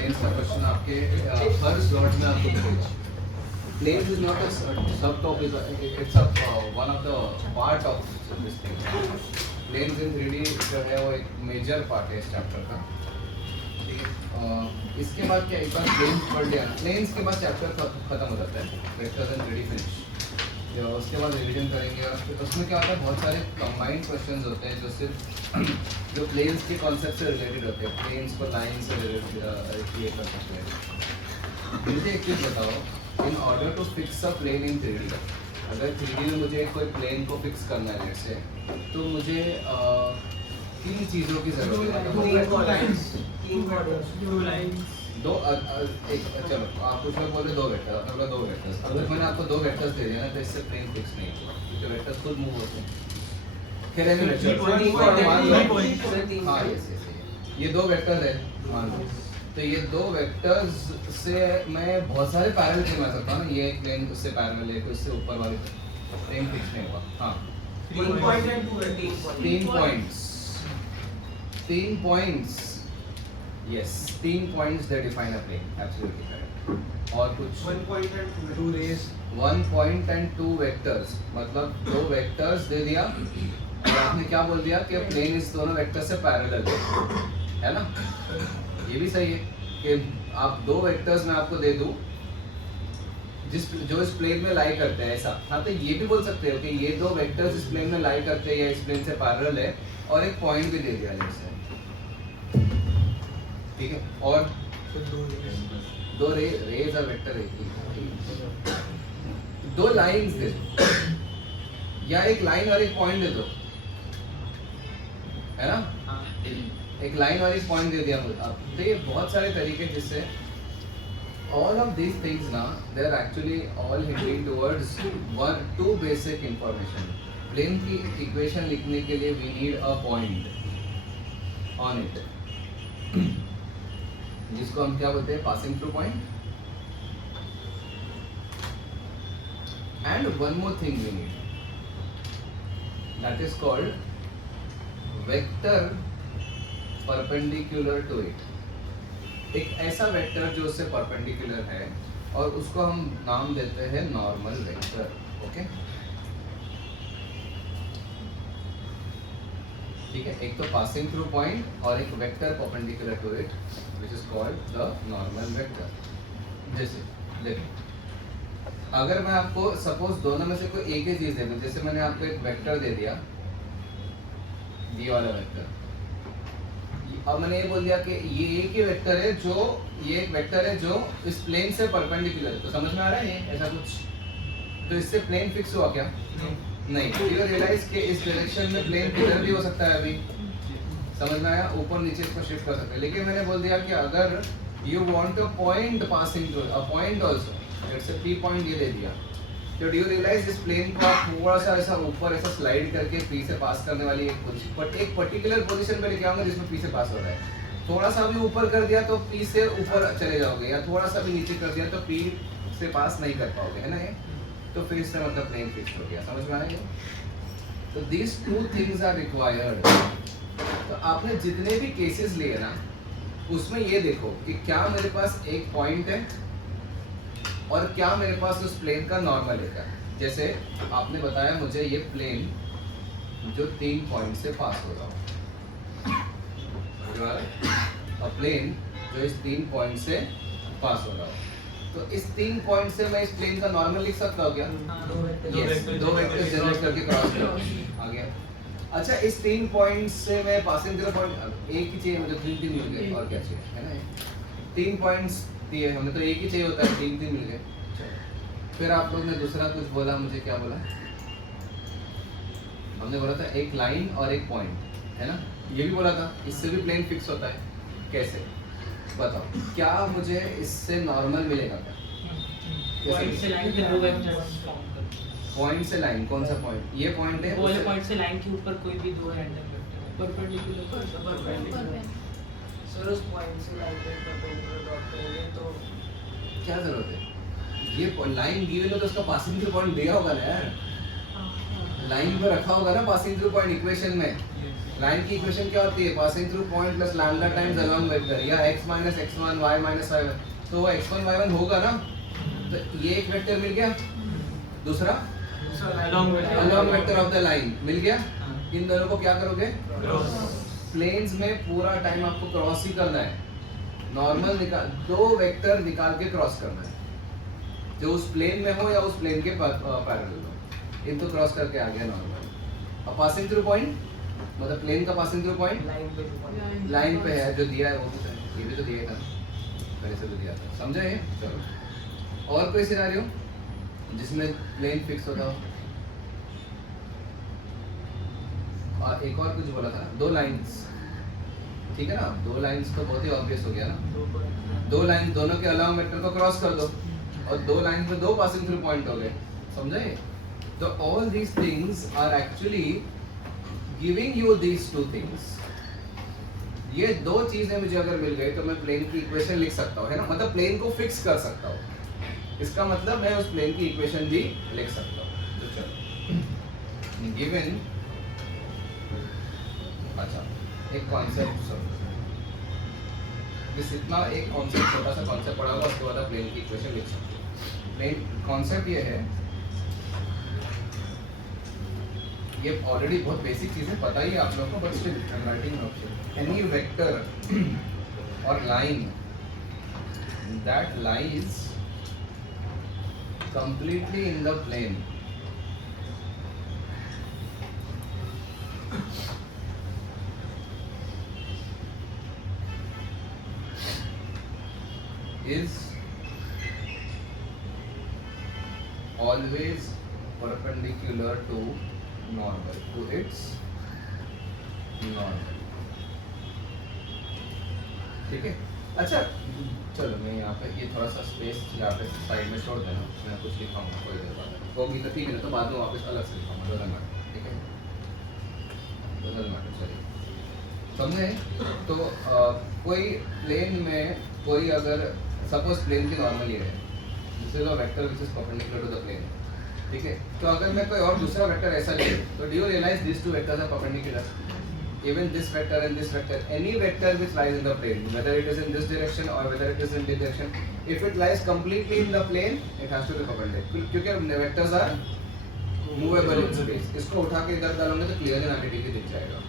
Planes का question आपके हर slot में आपको मिलेगा। Planes is not a subtopic, it's a one of the part of this thing. Planes in 3D जो है वो एक मेजर पार्ट है इस चैप्टर का। ठीक है, इसके बाद क्या एक बार प्लेन्स पढ़ लिया, प्लेन्स के बाद चैप्टर खत्म हो जाता है, वेक्टर्स एंड 3D फिनिश। उसके बाद रिवीजन करेंगे और फिर उसमें क्या होता है, बहुत सारे कंबाइंड क्वेश्चंस होते हैं जो सिर्फ जो प्लेन्स के कॉन्सेप्ट से रिलेटेड होते हैं, प्लेन्स को लाइन से रिलेटेड ये कर सकते हैं। मुझे एक चीज़ बताओ, in order to fix a plane in 3D, अगर 3D में मुझे कोई प्लेन को फिक्स करना है लेट्स से, तो मुझे तीन चीज़ों की ज़रूरत है। दो एक चलो आप कुछ लोग बोले दो वेक्टर, आपने बोला दो वेक्टर्स। अगर मैंने आपको दो वेक्टर्स दे दिया ना तो इससे प्लेन फिक्स नहीं होगा, क्योंकि वेक्टर्स खुद मूव होते हैं। खैर हाँ यस, ये दो वेक्टर्स है मान लो, तो ये दो वेक्टर्स से मैं बहुत सारे पैरेलल प्लेन बना सकता हूँ ना, ये एक प्लेन उससे पैरेलल है, उससे ऊपर वाले प्लेन फिक्स नहीं होगा। हाँ 3 points yes, 3 points that define a plane, absolutely correct। और कुछ 1 point and 2 rays, 1 point and 2 vectors, मतलब दो वेक्टर्स दे दिया और आपने क्या बोल दिया कि प्लेन इस दोनों वेक्टर से पैरेलल है ना। ये भी सही है कि आप दो वेक्टर्स मैं आपको दे दूं जो इस प्लेन में लाई करते हैं ऐसा। हाँ तो ये भी बोल सकते हो कि ये दो वेक्टर्स इस प्लेन में लाई करते हैं या इस प्लेन से पैरेलल है, और एक पॉइंट भी दे दिया जैसे, ठीक है। और दो रेज और वेक्टर एक, दो लाइंस दे दो या एक लाइन और एक पॉइंट दे दो, है ना। एक लाइन और एक पॉइंट दे दिया आप, तो ये बहुत सारे तरीके जिससे all of these things ना they are actually all hinting towards two basic information। Plane की इक्वेशन लिखने के लिए we need a point on it, जिसको हम क्या बोलते हैं, passing through point। and one more thing we need, that is called vector perpendicular to it। एक ऐसा वेक्टर जो उससे परपेंडिकुलर है और उसको हम नाम देते हैं नॉर्मल वेक्टर। ओके ठीक है, एक तो पासिंग थ्रू पॉइंट और एक vector perpendicular to it which is called the normal vector. जैसे देखो, अगर मैं आपको सपोज दोनों में से कोई एक ही चीज दे दूं, जैसे मैंने आपको एक वेक्टर दे दिया, ये वाला वेक्टर, अब मैंने ये बोल दिया कि ये एक ही वेक्टर है जो, ये एक वेक्टर है जो इस प्लेन से परपेंडिकुलर है, तो समझ में आ रहा है ये ऐसा कुछ, तो इससे प्लेन फिक्स हुआ क्या? नहीं। यू रियलाइज कि इस डायरेक्शन में प्लेन किधर भी हो सकता है, अभी समझ में आया, ऊपर नीचे इसको शिफ्ट कर सकते हैं। लेकिन मैंने बोल दिया कि अगर you want a point passing through a point also, let's say P point ये दे दिया, तो डू यू रियलाइज इस प्लेन को आप थोड़ा सा ऐसा ऊपर ऐसा स्लाइड करके पी से पास करने वाली एक पोजीशन, बट एक पर्टिकुलर पोजीशन पे लेके आऊंगा जिसमें पी से पास हो रहा है। थोड़ा सा भी ऊपर कर दिया तो पी से ऊपर चले जाओगे, या थोड़ा सा भी नीचे कर दिया तो पी से पास नहीं कर पाओगे, है ना ये, तो फिर इससे मतलब प्लेन फिक्स हो गया। समझ में आ रहा है? तो these two things are required. तो आपने जितने भी केसेस लिए ना, उसमें ये देखो कि क्या मेरे पास एक पॉइंट है और क्या मेरे पास उस प्लेन का नॉर्मल है। जैसे आपने बताया मुझे ये प्लेन जो 3 पॉइंट से पास हो रहा हो, प्लेन जो इस 3 पॉइंट से पास हो रहा हो, तो इस 3 पॉइंट से मैं इस प्लेन का नॉर्मल लिख सकता हूँ क्या? यस, दो वेक्टर जनरेट करके क्रॉस कर आ गया। अच्छा, इस 3 पॉइंट से मैं पासिंग थ्रू पॉइंट एक ही चाहिए मुझे, 3 मिल गए, और क्या चाहिए, है ना। 3 पॉइंट्स दिए हमें, तो एक ही चाहिए होता है, 3 मिल गए। फिर आप लोग ने दूसरा कुछ बोला, मुझे क्या बोला? हमने बोला था एक लाइन और एक पॉइंट, है ना, ये भी बोला था, इससे भी प्लेन फिक्स होता है। कैसे बताओ, क्या मुझे इससे नॉर्मल मिलेगा क्या? पॉइंट से लाइन के दो वेक्टर्स फॉर्म कर, पॉइंट से लाइन, कौन सा पॉइंट? ये पॉइंट है, वो वाले पॉइंट से लाइन के ऊपर कोई भी दो रैंडम वेक्टर परपेंडिकुलर। सर उस पॉइंट से लाइन पे परपेंडिकुलर डॉट करोगे तो क्या जरूरत है? ये लाइन गिवन है तो उसका पासिंग थ्रू पॉइंट दिया होगा ना यार। लाइन पे रखा होगा ना पासिंग थ्रू पॉइंट इक्वेशन में। लाइन की इक्वेशन क्या होती है? Passing through point plus lambda times along vector, या x minus x1 y minus y1। तो वो x1 y1 होगा ना, तो ये एक वेक्टर मिल गया, दूसरा Along vector of the line मिल गया। इन दोनों को क्या करोगे? प्लेन्स में पूरा टाइम आपको क्रॉस ही करना है। नॉर्मल निकाल, दो वेक्टर निकाल के क्रॉस करना है, जो उस प्लेन में हो या उस प्लेन के पैरेलल हो। इनको क्रॉस करके आ गया नॉर्मल। अब पासिंग थ्रू पॉइंट मतलब प्लेन का पासिंग थ्रू पॉइंट लाइन पे है, जो दिया है वो भी है। ये भी तो दिया था पहले से, तो दिया था, समझा ये? चलो, और कोई सिनेरियो जिसमें प्लेन फिक्स होता हो? और एक और कुछ बोला था, दो लाइंस, ठीक है ना? दो लाइंस तो बहुत ही ऑब्वियस हो गया ना। दो लाइन दोनों के अलोंग वेक्टर को क्रॉस कर दो, और दो लाइन में दो पासिंग थ्रू पॉइंट हो गए, समझे? तो all these things are actually giving you these two things. ये दो चीजें मुझे अगर मिल गई तो मैं प्लेन की इक्वेशन लिख सकता हूँ, है ना? मतलब प्लेन को फिक्स कर सकता हूँ। इसका मतलब मैं उस प्लेन की इक्वेशन भी लिख सकता हूँ। तो चलो, गिवन, अच्छा एक कॉन्सेप्ट, बस इतना एक कॉन्सेप्ट, छोटा सा कॉन्सेप्ट पढ़ा हुआ, उसके बाद आप प्लेन की इक्वेशन लिख सकते हो। प्लेन कॉन्सेप्ट ये है, ये ऑलरेडी बहुत बेसिक चीजें पता ही है आप लोगों को, but still I am writing option. Any vector और line that lies completely in the plane is always perpendicular to normal, to its normal, ठीक है? अच्छा चलो, मैं यहाँ पे ये थोड़ा सा स्पेस यहाँ पे साइड में छोड़ देना, मैं कुछ लिखाऊंगा कोई देर बाद, होगी तो ठीक है, तो बाद में वापस अलग से लिखाऊंगा, डजंट मैटर, ठीक है? डजंट मैटर, चलिए, समझे? तो कोई प्लेन में कोई अगर सपोज प्लेन की नॉर्मल ये है, this is a vector which is perpendicular to the plane, ठीक है? तो अगर मैं कोई और दूसरा वेक्टर ऐसा ले, तो do you realise this two vectors are perpendicular? Even this vector and this vector, any vector which lies in the plane, whether it is in this direction or whether it is in this direction, if it lies completely in the plane, it has to be perpendicular, क्योंकि vectors are movable in space। इसको उठा के इधर डालोगे तो clearly 90 degree दिख जाएगा,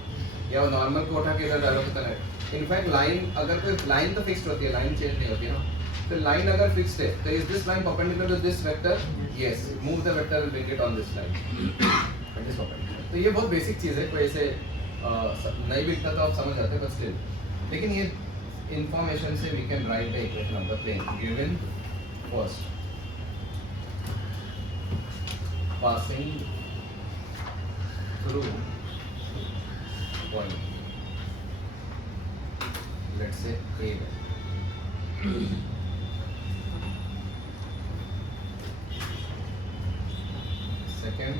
या नॉर्मल को उठा के इधर डालोगे तो नहीं। इनफैक्ट लाइन, अगर कोई लाइन तो फिक्स्ड होती है, लाइन चेंज नहीं होती ना, तो लाइन अगर फिक्स्ड है तो is this line perpendicular to this vector? Yes, move the vector will bring it on this line, it is perpendicular. तो ये बहुत बेसिक चीज है, कोई ऐसे नहीं बिकता तो आप समझ जाते हैं, बट स्टिल, लेकिन ये इंफॉर्मेशन से we can write the equation of the plane given first passing through point, let's say A, second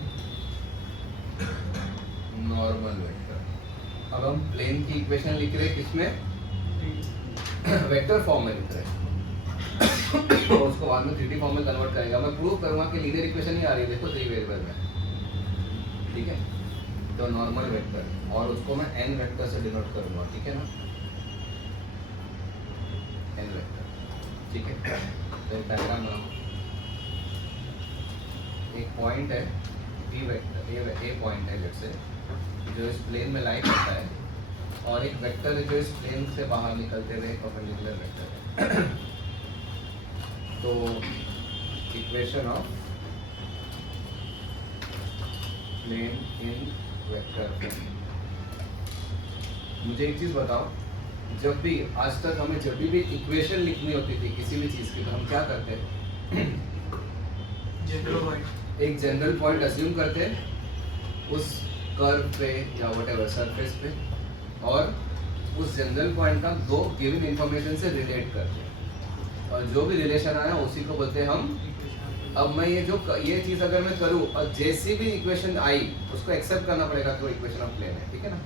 normal vector. अब हम प्लेन की इक्वेशन लिख रहे हैं किसमें? वेक्टर फॉर्म में लिख रहे हैं, तो उसको बाद में 3D फॉर्म में कन्वर्ट करेगा। मैं प्रूव करूंगा कि लीनियर इक्वेशन ही आ रही है, देखो 3 वेरिएबल में, ठीक है? तो नॉर्मल वेक्टर, और उसको मैं n वेक्टर से डिनोट करूंगा, ठीक है ना? n वेक्टर, ठीक है? तो डायग्राम में एक पॉइंट है b वेक्टर, ए पॉइंट है लेट्स से, जो इस प्लेन में लाई करता है, और एक वेक्टर है जो इस प्लेन से बाहर निकलते हुए परपेंडिकुलर वेक्टर है। तो equation of plane in vector form. मुझे एक चीज बताओ, जब भी आज तक हमें जब भी इक्वेशन लिखनी होती थी किसी भी चीज की, तो हम क्या करते हैं? एक जनरल पॉइंट अज्यूम करते हैं उस कर्व पे या व्हाटएवर सरफेस पे, और उस जनरल पॉइंट का दो गिवन इंफॉर्मेशन से रिलेट करते हैं, और जो भी रिलेशन आया उसी को बोलते हैं हम। अब मैं ये चीज़ अगर मैं करूँ और जैसी भी इक्वेशन आई उसको एक्सेप्ट करना पड़ेगा कि वो इक्वेशन ऑफ प्लेन है, ठीक है ना?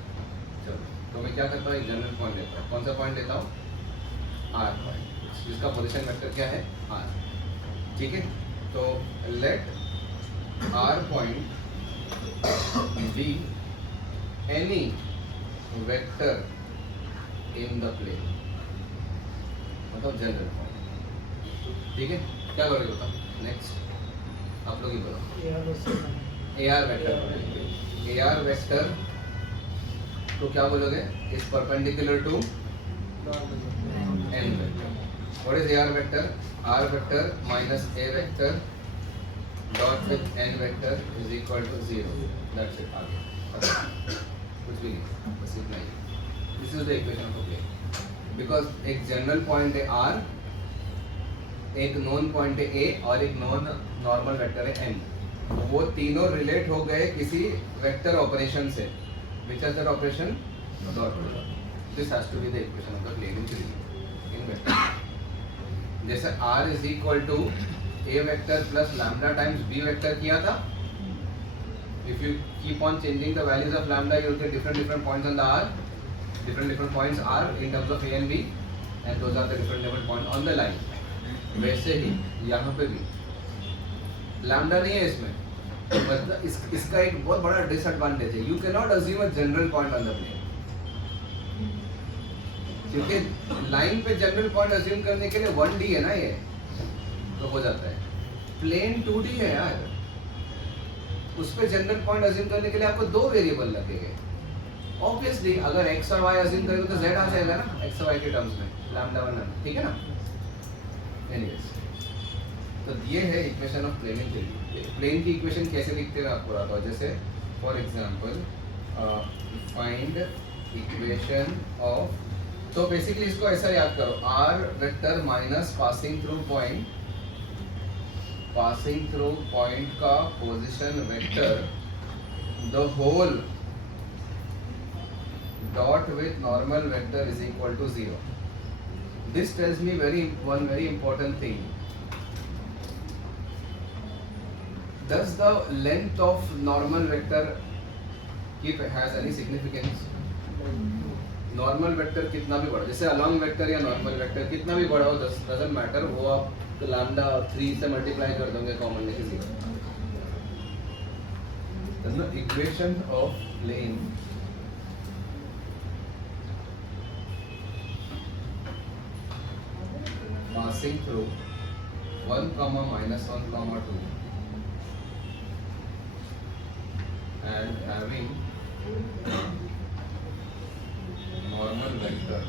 चलो, तो मैं क्या करता हूँ, एक जनरल पॉइंट लेता हूँ। कौन सा पॉइंट लेता हूँ? आर पॉइंट, जिसका पोजीशन वेक्टर क्या है? आर, ठीक है? तो let R point be any vector in the plane, मतलब जनरल फॉर्म। ठीक है, क्या करोगे बताओ नेक्स्ट, आप लोग ही बताओ। AR वेक्टर, AR वेक्टर तो क्या बोलोगे, is perpendicular to n vector. What is AR vector? R vector minus A vector dot with n vector is equal to 0। That's it, आगे कुछ भी नहीं, बस इतना ही। This is the equation of plane. Because एक जनरल पॉइंट है R, एक नोन पॉइंट है A और एक नॉन नॉर्मल वेक्टर है n। वो तीनों रिलेट हो गए किसी वेक्टर ऑपरेशन से। Which is that operation? Dot product. This has to be the equation of the plane in 3D in vector. जैसे R is equal to A vector plus lambda times B vector किया था। If you keep on changing the values of lambda, you will get different points on the R. Different points R in terms of A and B, and those are the different points on the line. वैसे ही यहाँ पे भी lambda नहीं है इसमें, मतलब इसका एक बहुत बड़ा डिसएडवांटेज है, you can not assume a general point on the plane. क्योंकि लाइन पे जनरल पॉइंट अज्यूम करने के लिए 1D है ना, ये तो हो जाता है। प्लेन 2D है यार, उस पे जनरल पॉइंट अज्यूम करने के लिए आपको दो वेरिएबल लगेंगे। ऑब्वियसली अगर x और y अज्यूम करेंगे तो z आ जाएगा ना x और y के टर्म्स में, लैम्डा 1, ठीक है ना। एनीवेज, तो ये है equation of plane in 3D। Plane की इक्वेशन कैसे लिखते हैं आपको बताता हूँ। जैसे for example find equation of, तो बेसिकली इसको ऐसा याद करो, R vector minus passing through point का position vector the whole dot with normal vector is equal to 0। This tells me one very important thing. Does the length of normal vector has any significance? Normal vector कितना भी बड़ा, जैसे along vector या normal vector कितना भी बड़ा हो, doesn't matter, वो आप लैम्डा 3 से मल्टीप्लाई कर दोगे कॉमन लेके 0। the equation of plane passing through 1, -1, 2 and having normal vector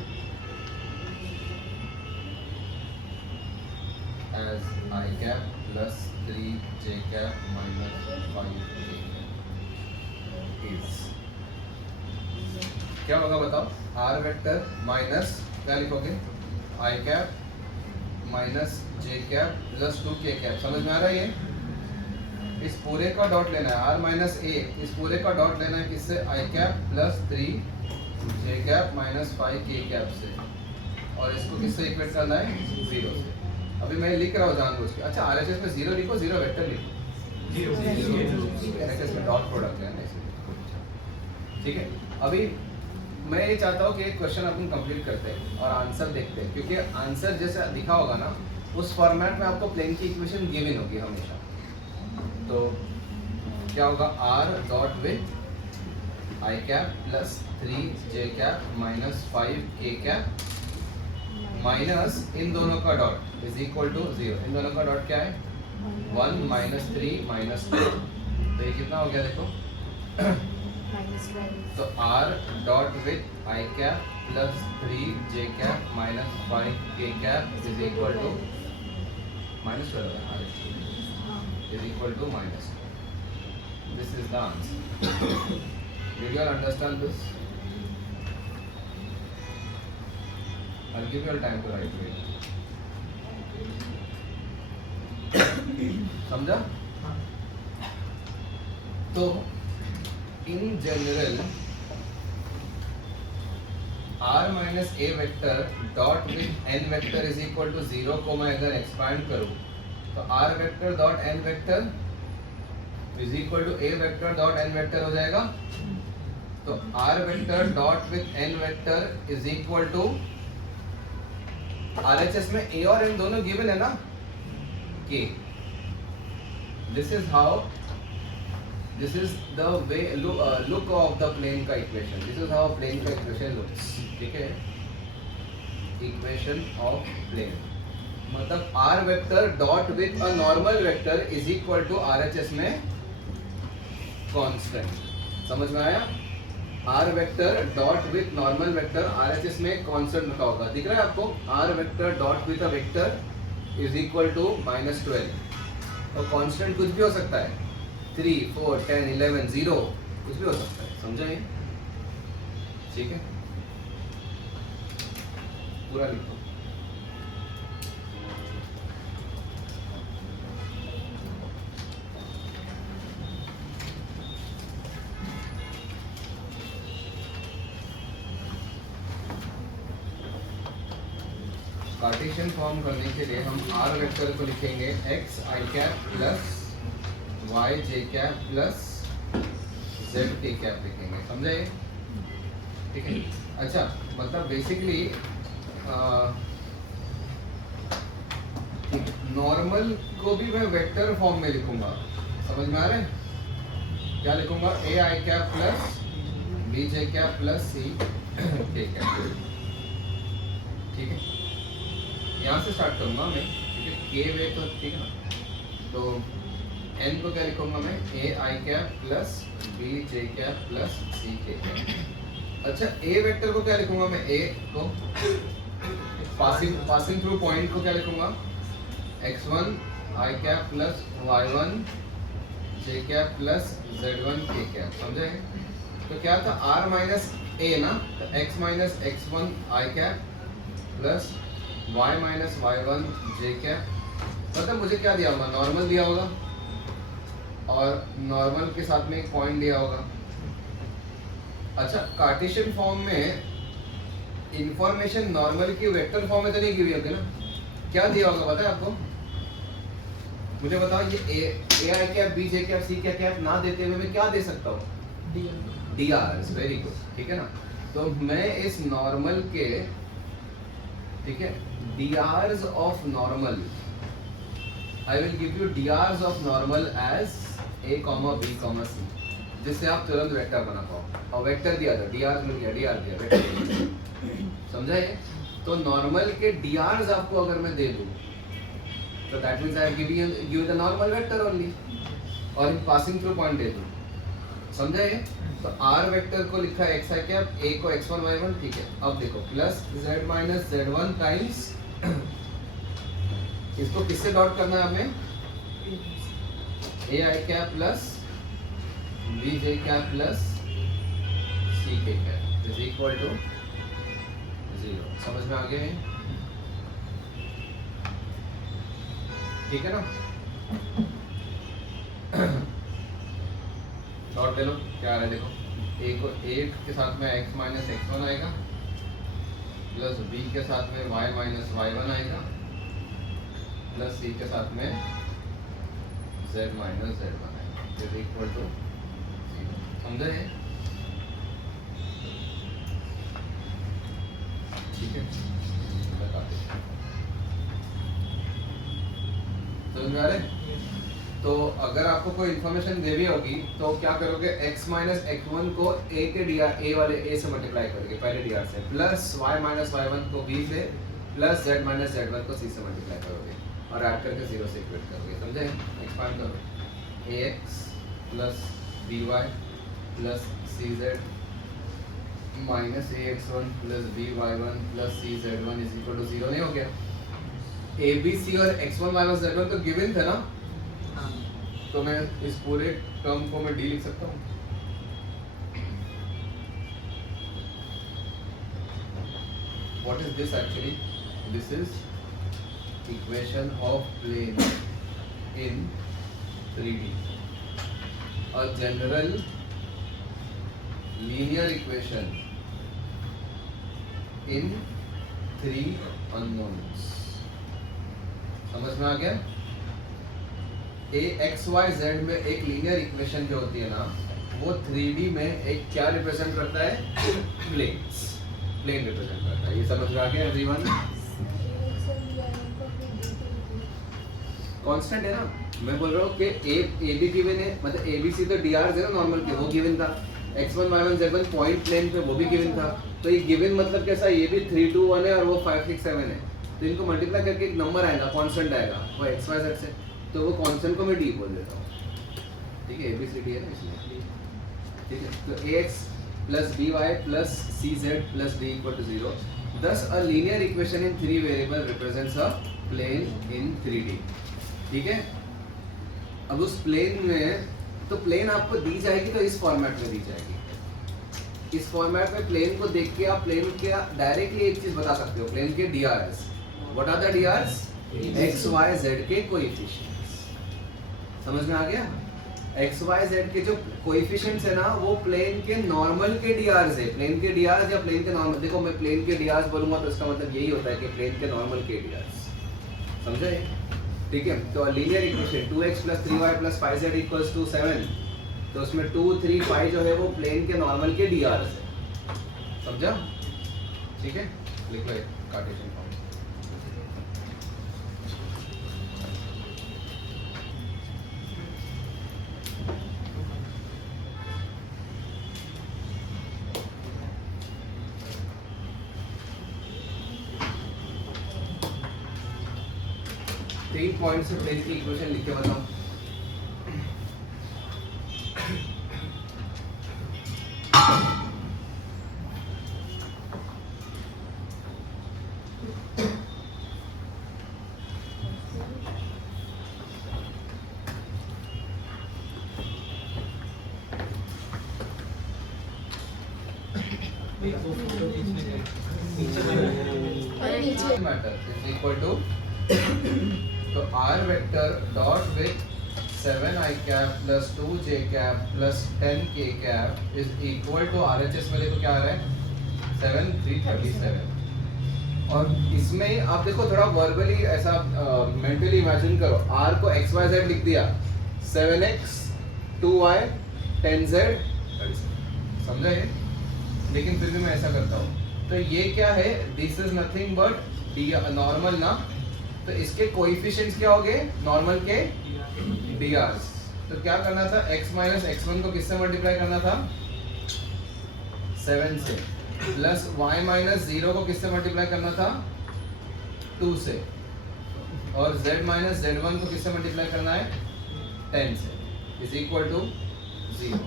as I cap plus 3j cap minus 5j is क्या होगा बताओ? R वेक्टर माइनस क्या लिखोगे? I cap minus j cap plus 2k cap। समझ में आ रहा है? ये इस पूरे का डॉट लेना है, r माइनस a, इस पूरे का डॉट लेना है किससे? I cap plus 3j cap minus 5k cap से, और इसको किससे इक्वेट करना है? 0 से। अभी मैं लिख रहा हूँ जानबूझ के। अच्छा, RHS में 0 लिखो, 0 वेक्टर लिखो, 0 RHS में डॉट प्रोडक्ट है ना, इसलिए। ठीक है, अभी मैं ये चाहता हूँ कि एक क्वेश्चन अपन कंप्लीट करते हैं और आंसर देखते हैं, क्योंकि आंसर जैसे दिखा होगा ना, उस फॉर्मेट में आपको प्लेन की इक्वेशन गिवन होगी हमेशा। तो क्या होगा? R dot with I cap plus 3j cap minus 5k cap minus इन दोनों का डॉट इज इक्वल टू 0। इन दोनों का डॉट क्या है? 1 माइनस 3 माइनस 2। तो ये कितना हो गया देखो? तो R dot with I cap plus 3j cap minus 5k cap is equal to -12 is equal to -2. This is the answer. Did you all understand this? I'll give you all time to write it. समझा? तो in general R minus a vector dot with n vector is equal to 0 को मैं अगर expand करूं तो R vector dot n vector is equal to a vector dot n vector हो जाएगा। तो R vector dot with n vector is equal to, RHS में a और n दोनों गिवन है ना, k। This is how this is the way look of the plane का equation. This is how plane का इक्वेशन लुक्स. ठीक है, equation of plane मतलब R vector dot with a normal vector is equal to RHS में constant. समझ में आया? R vector dot with normal vector RHS में कांस्टेंट रखा होगा. दिख रहा है आपको? R vector dot with a vector is equal to -12. और कांस्टेंट कुछ भी हो सकता है, 3, 4, 10, 11, 0 कुछ भी हो सकता है. समझा ये? ठीक है, पूरा लिखो. कार्टेशियन फॉर्म करने के लिए हम आर वेक्टर को लिखेंगे x i cap plus y j cap plus z k cap लिखेंगे. समझे? ठीक है. अच्छा, मतलब बेसिकली नॉर्मल को भी मैं वेक्टर फॉर्म में लिखूंगा. समझ में आ रहा है? क्या लिखूंगा? a i cap plus b j cap plus c k cap. ठीक है, यहाँ से स्टार्ट करूंगा मैं. ठीक है, के वे तो ठीक है ना. तो n को क्या लिखूंगा मैं? a i cap plus b j cap plus c k cap. अच्छा, a वेक्टर को क्या लिखूंगा मैं? a को पासिंग थ्रू पॉइंट को क्या लिखूंगा? x1 i cap plus y1 j cap plus z1 k cap. समझे? तो क्या था? r माइनस a ना, तो x minus x1 i cap plus y minus y1 j cap. मतलब मुझे क्या दिया होगा? नॉर्मल दिया होगा और नॉर्मल के साथ में एक पॉइंट दिया होगा. अच्छा, कार्टेशियन फॉर्म में इंफॉर्मेशन नॉर्मल की वेक्टर फॉर्म में तो नहीं की हुई होगी ना. क्या दिया होगा पता है आपको? मुझे बताओ. ये a i cap b j cap c cap ना देते हुए मैं क्या दे सकता हूँ? dr. Very good. ठीक है ना. तो मैं इस नॉर्मल के, ठीक है, drs of normal, I will give you drs of normal as a, b, c, जिससे आप तुरंत वेक्टर बना पाओ. और वेक्टर दिया था, dr मिल गया, dr दिया, वेक्टर. समझा ये? तो नॉर्मल के drs आपको अगर मैं दे दूं तो that means I give you the normal vector only. और इन पासिंग थ्रू पॉइंट दे दूं. समझा ये? तो r वेक्टर को लिखा है x i कैप, a को x1 y1. ठीक है, अब देखो plus z minus z1 times, इसको किससे डॉट करना है हमें? a i cap plus b j cap plus c k cap is equal to 0. समझ में आ गया है? ठीक है ना. डॉट दे लो. क्या आ रहा है देखो? a को 8 के साथ में x माइनस x1 आएगा प्लस b के साथ में y माइनस y1 आएगा प्लस c के साथ में z माइनस z1 आएगा इज इक्वल टू 0. समझे? ठीक है, बता दे. समझ में आ रहा है? तो अगर आपको कोई इन्फॉर्मेशन देनी होगी तो क्या करोगे? x माइनस x1 को a के dr, a वाले a से मल्टीप्लाई करोगे पहले dr से, प्लस y माइनस y1 को b से, प्लस z माइनस z1 को c से मल्टीप्लाई करोगे और ऐड करके 0 से इक्वेट करोगे. समझे? एक्सपांड करो. ax plus by plus cz minus ax1 plus by1 plus cz1 is equal to 0. नहीं हो गया? abc और x1 माइनस z1 तो गिवन था ना, तो मैं इस पूरे टर्म को मैं डी लिख सकता हूँ. What is this actually? This is equation of plane in 3D. A general linear equation in 3 unknowns. समझ में आ गया? a x y z में एक लीनियर इक्वेशन जो होती है ना, वो 3D में एक क्या रिप्रेजेंट करता है? प्लेन रिप्रेजेंट करता है. ये समझ में आ गया एवरीवन? कांस्टेंट है ना, मैं बोल रहा हूँ कि ए बी गिवन है, मतलब ए बी सी तो डी आर है ना नॉर्मल के, वो गिवन था, x1 y1 z1 point plane पे वो भी गिवन था, तो ये गिवन मतलब कैसा, ये भी 3 2 1 है और वो 5 6 7 है, तो इनको मल्टीप्लाई करके एक नंबर आएगा, कांस्टेंट आएगा वो x y z से, तो वो कांस्टेंट को मैं डी बोल देता हूँ, ठीक है, ए बी सी डी है ना इसलिए, ठीक है, तो ax plus by plus cz plus d equal to 0. Thus, a linear equation in 3 variable represents a plane in 3D. ठीक है? अब उस प्लेन में, तो प्लेन आपको दी जाएगी तो इस फॉर्मेट में दी जाएगी। इस फॉर्मेट में प्लेन को देख के आप प्लेन के डायरेक्टली एक चीज बता सकते हो, प्लेन के DRs. What are the DRs? x, y, z के कोएफिशिएंट्स. समझ में आ गया? एक्स वाई जेड के जो कोएफिशिएंट्स है ना, वो प्लेन के नॉर्मल के डीआरस है, प्लेन के डीआरस या प्लेन के नॉर्मल, देखो मैं प्लेन के डीआरस बोलूंगा तो इसका मतलब यही होता है कि प्लेन के नॉर्मल के डीआरस, समझे? ठीक है, तो linear equation 2x + 3y + 5z = 7, तो उसमें 2 3 5 जो है वो प्लेन के नॉर्मल के डीआरस है, समझा? ठीक है, लिख लो कार्टेशियन फॉर्म। 3 पॉइंट से प्लेन की इक्वेशन लिख के बताओ। मैटर इज इक्वल टू, तो r vector dot with 7i cap plus 2j cap plus 10k cap is equal to RHS में देखो क्या आ रहा है 7337, और इसमें आप देखो थोड़ा वर्बली ऐसा मेंटली इमेजिन करो, r को xyz लिख दिया, 7x 2y 10z, समझा ये? लेकिन फिर भी मैं ऐसा करता हूँ, तो ये क्या है, this is nothing but normal ना, तो इसके कोएफिशिएंट्स क्या हो गए नॉर्मल के drs, तो क्या करना था, x माइनस x1 को किससे मल्टीप्लाई करना था 7 से, प्लस y माइनस 0 को किससे मल्टीप्लाई करना था 2 से, और z माइनस z1 को किससे मल्टीप्लाई करना है 10 से, इज इक्वल टू 0,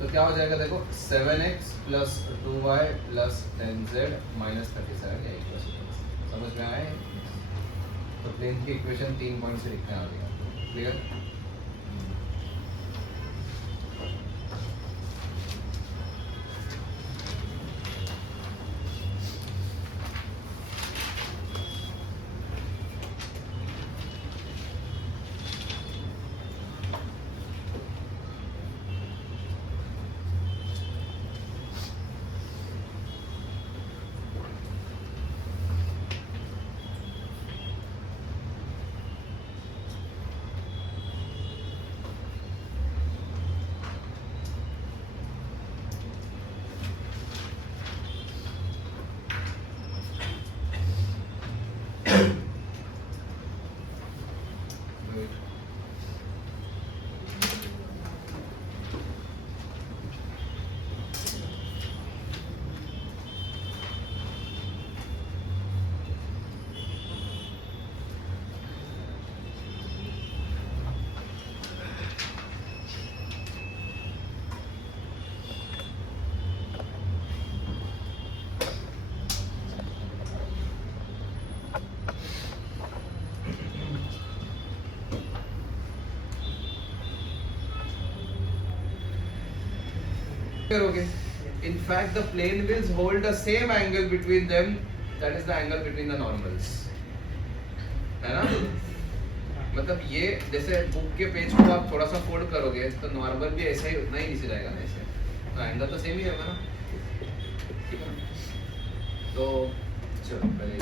तो क्या हो जाएगा देखो 7x plus 2y plus 10z minus 37 या इक्वल, समझ में आए? तो प्लेन की इक्वेशन 3 पॉइंट से लिखना आ गया, क्लियर? करोगे, in fact the plane will hold the same angle between them, that is the angle between the normals, है ना? मतलब ये जैसे बुक के पेज को आप थोड़ा सा फोल्ड करोगे तो नॉर्मल भी ऐसा ही उतना ही नीचे जाएगा ना, ऐसे तो एंगल तो सेम ही रहेगा ना, ठीक है? तो चलो पहले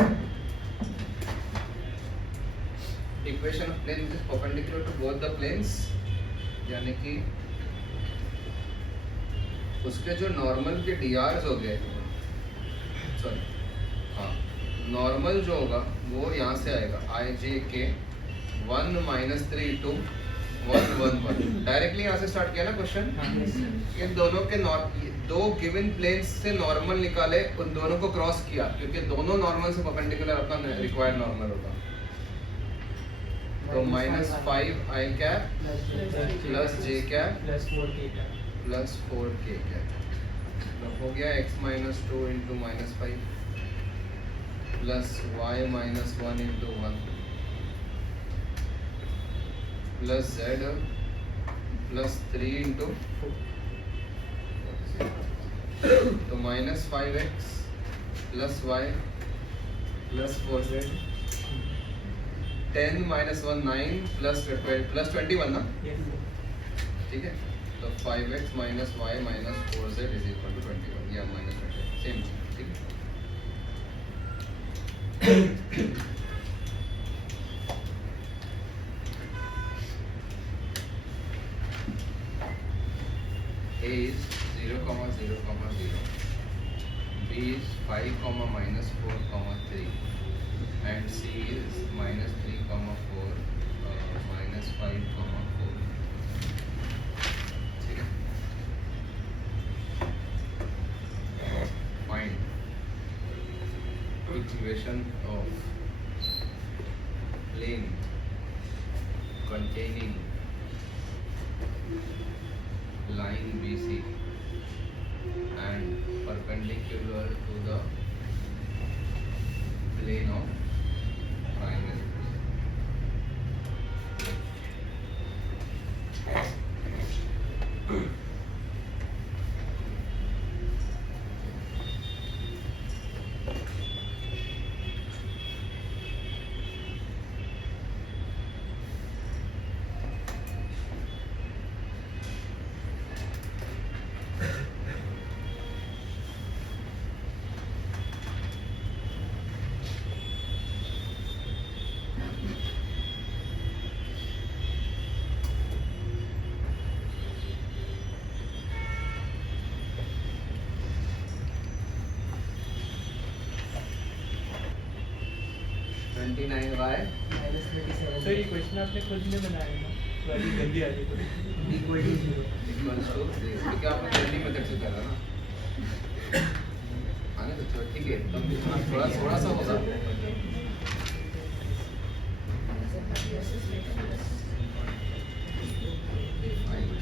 equation of plane is perpendicular to both the planes, यानी कि उसके जो नॉर्मल के डीआरस हो गए, सॉरी हाँ, नॉर्मल जो होगा वो यहाँ से आएगा i j k 1 minus 3 to 1 1 1 directly यहाँ से स्टार्ट किया ना क्वेश्चन। इन दोनों के दो गिवन प्लेन्स से नॉर्मल निकाले, उन दोनों को क्रॉस किया क्योंकि दोनों नॉर्मल से परपेंडिकुलर अपना रिक्वायर्ड नॉर्मल होगा। तो minus 5 I cap plus J cap plus 4 K cap, तो हो गया x minus 2 into minus 5 plus y minus 1 into 1 plus z plus 3 into, तो minus 5x plus y plus 4z 10 minus 1 9 plus 21 ना, ठीक है। तो 5x minus y minus 4z is equal to 21 या minus 21 same, ठीक है। A is 0, 0, 0. B is 5, minus 4, 3. And C is minus 3, 4, minus 5, 4. ठीक है। Find equation of plane containing line BC and perpendicular to the plane of triangle. Sir ये question आपने खुद ने बनाया है ना, वाली गंदी आ रही है। इक्वल टू 0 इक्वल्स टू क्योंकि आपने पहली मेथड से करा ना, आने तो ठीक है, एकदम थोड़ा सा होगा।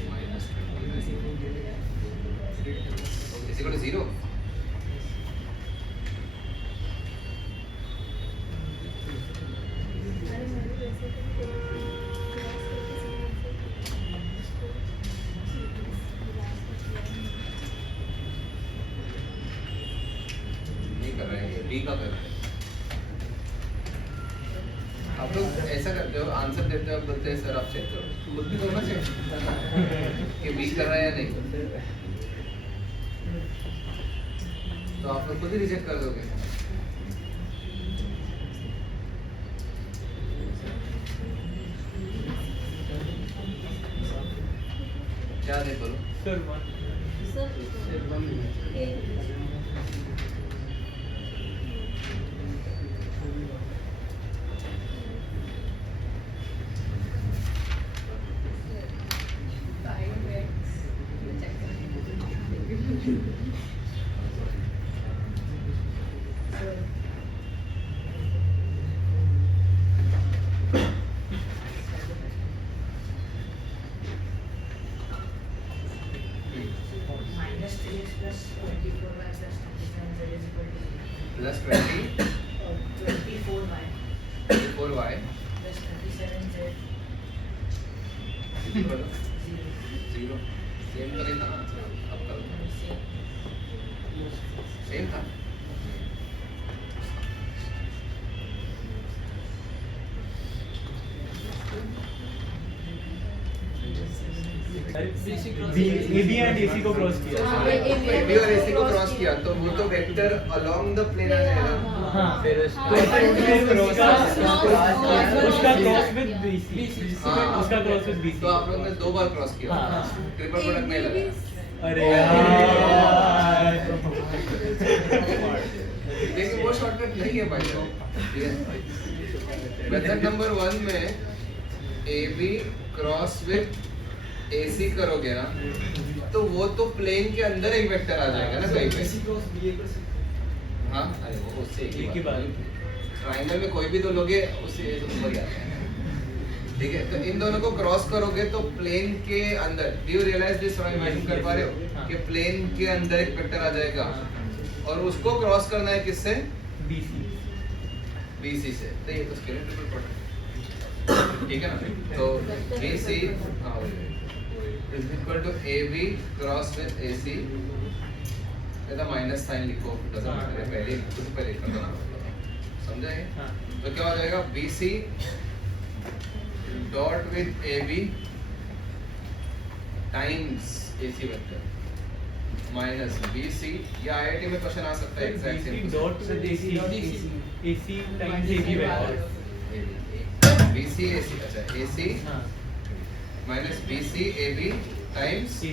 Minus 29 is equal to 0। आप लोग ऐसा करते हो, आंसर देते हो, बोलते हैं सर आप चेक करो, खुद भी होना चाहिए कि बी कर रहा है या नहीं, तो आप लोग खुद ही रिजेक्ट कर दोगे। क्या नहीं बोलो sir plus 24y plus 37z 0 same तो नहीं था ना, अब करो सेम था। AB एंड AC को क्रॉस किया। AB और AC को क्रॉस किया तो वो तो वेक्टर अलोंग द प्लेन आ जाएगा। हाँ, फिर उसका क्रॉस विद BC, उसका क्रॉस विद BC। तो आप लोगों ने 2 बार क्रॉस किया, ट्रिपल प्रोडक्ट नहीं लगा। अरे यार लेकिन वो शॉर्टकट नहीं है भाई। मेथड नंबर 1 में AB क्रॉस विद AC करोगे ना तो वो तो प्लेन के अंदर एक वेक्टर आ जाएगा ना कहीं पे। AC क्रॉस BA कर सकते हाँ अरे वो उससे एक ही बात। ट्रायंगल में कोई भी दो लोगे उससे ऊपर ही आता है। ठीक है, तो इन दोनों को क्रॉस करोगे तो प्लेन के अंदर, डू यू रियलाइज दिस, और इमेजिन कर पा रहे हो हाँ। कि प्लेन के अंदर एक वेक्टर आ जाएगा और उसको क्रॉस करना है किससे? BC से। तो ये तो स्केलर ट्रिपल प्रोडक्ट, ठीक है ना। तो BC is equal to AB cross with AC, या माइनस साइन लिखो, डजंट मैटर, पहले खुद पहले कर देना, समझा है? हाँ। तो क्या हो जाएगा? BC dot with AB times AC vector minus BC, या IIT में क्वेश्चन आ सकता है exact same dot with AC times AB vector. BC AC, अच्छा AC हाँ minus BC AB times AC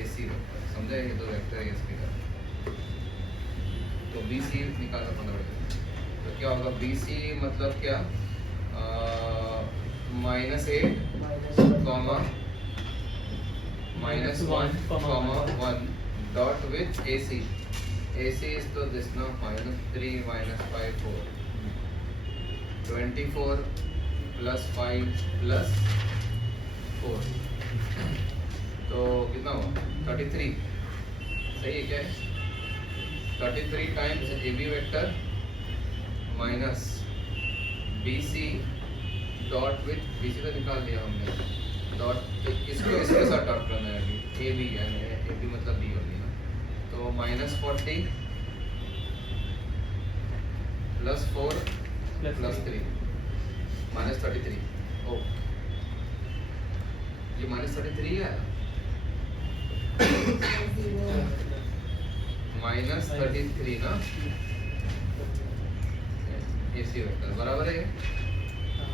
AC vector, समझा? ये दो वेक्टर है इसके का, तो BC निकालना पड़ेगा। तो क्या होगा? BC मतलब क्या? -8 comma -1 dot with AC is तो this now -3 -5 4 24 plus 5 plus 4, तो कितना हुआ? 33, सही है क्या है? 33 times AB vector minus BC dot with BC तो निकाल लिया हमने, डॉट इसको इसके साथ डॉट करना है अभी, AB यानी AB मतलब B होगी ना, तो -40 प्लस 4 प्लस 3 -33। ओ ये -33 है, -33 ना, AC वेक्टर बराबर है।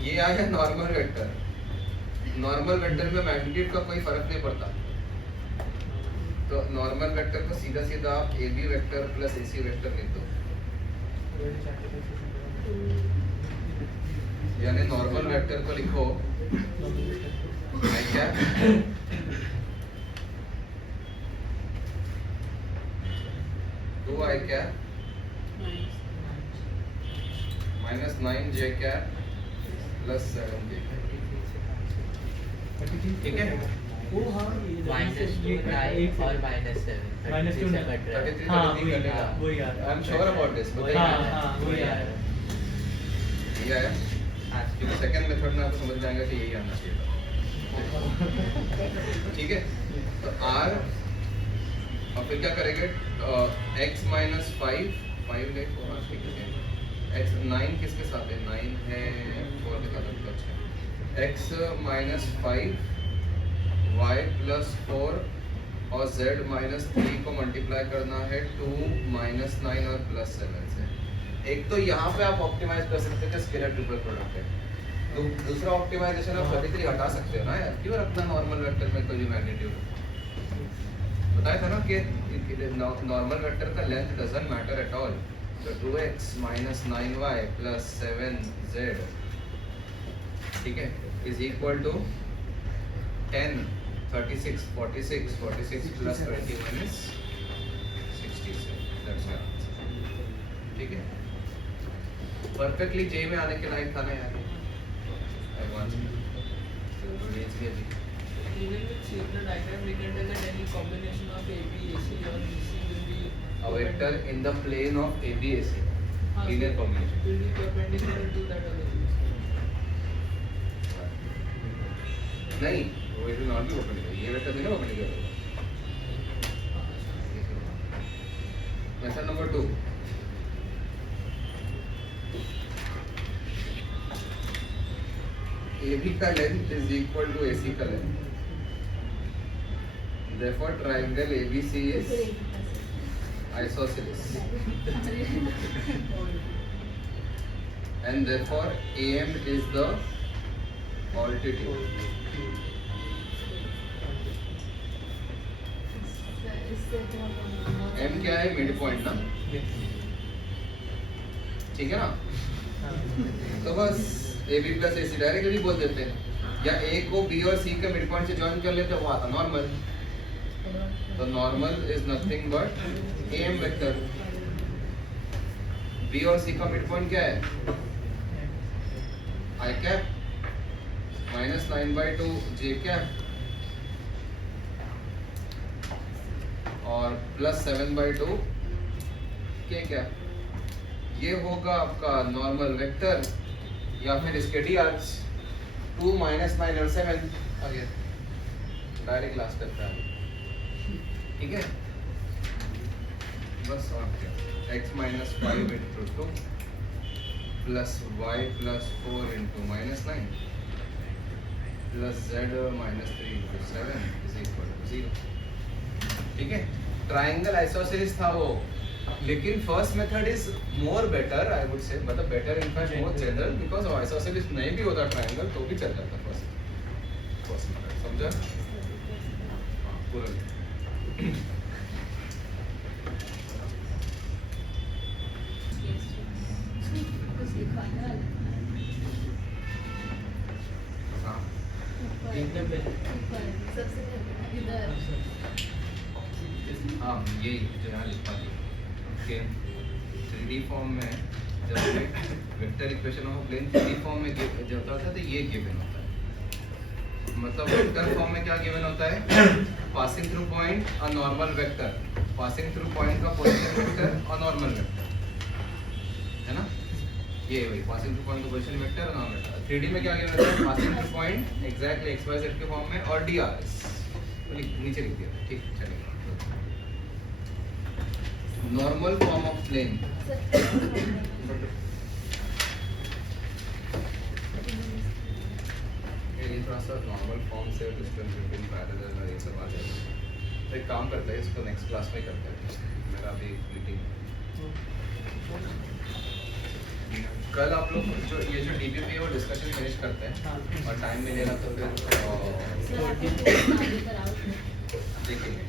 ये आ गया नॉर्मल वेक्टर। नॉर्मल वेक्टर में मैग्नीट्यूड का कोई फर्क नहीं पड़ता, तो नॉर्मल वेक्टर को सीधा सीधा आप AB vector plus AC vector लिख दो, यानी नॉर्मल वेक्टर को लिखो I क्या 2I क्या -9 J क्या प्लस 7 J, ठीक है? वो हाँ -2 9 और -7 -2 से कट रहा है। 33 हाँ, 33 वही, कटेगा। वही आ रहा है। I am sure about this, वही हाँ, आ रहा है, हाँ, वही आ रहा है। ये आया। हाँ, क्योंकि सेकंड मेथड में आपको समझ जाएगा कि यही आना चाहिए था, ठीक है? तो R और फिर क्या करेंगे? x -5 5 ले, ठीक है, x 9 किसके साथ है? 9 है 4 के साथ, तो अच्छा x -5 y + 4 और z -3 को मल्टीप्लाई करना है 2 -9 और +7 से। एक तो यहाँ पे आप ऑप्टिमाइज कर सकते थे स्केलर ट्रिपल प्रोडक्ट है, तो दूसरा ऑप्टिमाइजेशन आप 33 हटा सकते हो ना यार, क्यों रखना नॉर्मल वेक्टर में कोई भी मैग्नीट्यूड? बताया था ना कि नॉर्मल वेक्टर का length doesn't matter at all, तो 2x - 9y + 7z, ठीक है, is equal to 10 36 46 46 + 20 - 67, that's your answer, ठीक है? परफेक्टली जे में आने के लायक था ना यार, एडवांस में तो ये इसलिए भी Even with circular diagram, we can tell that any combination of AB, AC or BC will be a vector in the plane of ABAC, हाँ, linear so combination. will be perpendicular to that other piece. नहीं, वो it will not be open, ये vector नहीं open करेगा। Method number 2, AB का length is equal to AC का length, therefore triangle ABC is isosceles and therefore AM is the altitude. M क्या है? Mid point ना, ठीक है ना? तो बस A B plus A C directly बोल देते हैं, या ए को बी और सी के मिड पॉइंट से ज्वाइन कर लेते हैं, वो आता नॉर्मल। तो normal is nothing but A M vector. B और सी का मिड पॉइंट क्या है? I cap minus 9/2 J cap और प्लस 7/2 के कैप। ये होगा आपका नॉर्मल वेक्टर, या फिर इसके डी आर्च 2 - 9 और 7 आगे डायरेक्ट लास्ट करता है, ठीक है। बस और क्या, x - 5 × 2 plus y + 4 × -9 plus z - 3 × 7 = 0, ठीक है। ट्राइंगल आइसोसेलेस था वो, लेकिन first method is more better, I would say, मतलब better in fact more general, because isosceles नहीं भी होता ट्राइंगल तो भी चल जाता फर्स्ट मेथड, समझा? हाँ, पूरा हाँ हाँ ये जो यहाँ लिखा दिया, ओके। 3D फॉर्म में जब vector equation of plane 3D form में जब होता है तो ये गिवन होता है, मतलब वेक्टर फॉर्म में क्या गिवन होता है? पासिंग थ्रू पॉइंट अ normal vector, passing through point का पोजीशन वेक्टर और नॉर्मल वेक्टर, है ना? ये वही पासिंग थ्रू पॉइंट का पोजीशन वेक्टर और नॉर्मल वेक्टर। 3D में क्या गिवन होता है? Passing through point exactly XYZ के फॉर्म में और DRS नीचे लिख दिया, ठीक चलेगा। नॉर्मल फॉर्म ऑफ प्लेन, ये थोड़ा सा नॉर्मल फॉर्म से डिस्टेंस बिटवीन पैरेलल और ये सब आ जाएगा। तो एक काम करते हैं, इसको नेक्स्ट क्लास में करते हैं, मेरा अभी मीटिंग। कल आप लोग जो ये जो DPP है वो डिस्कशन फिनिश करते हैं, और टाइम मिलेगा तो फिर देखेंगे।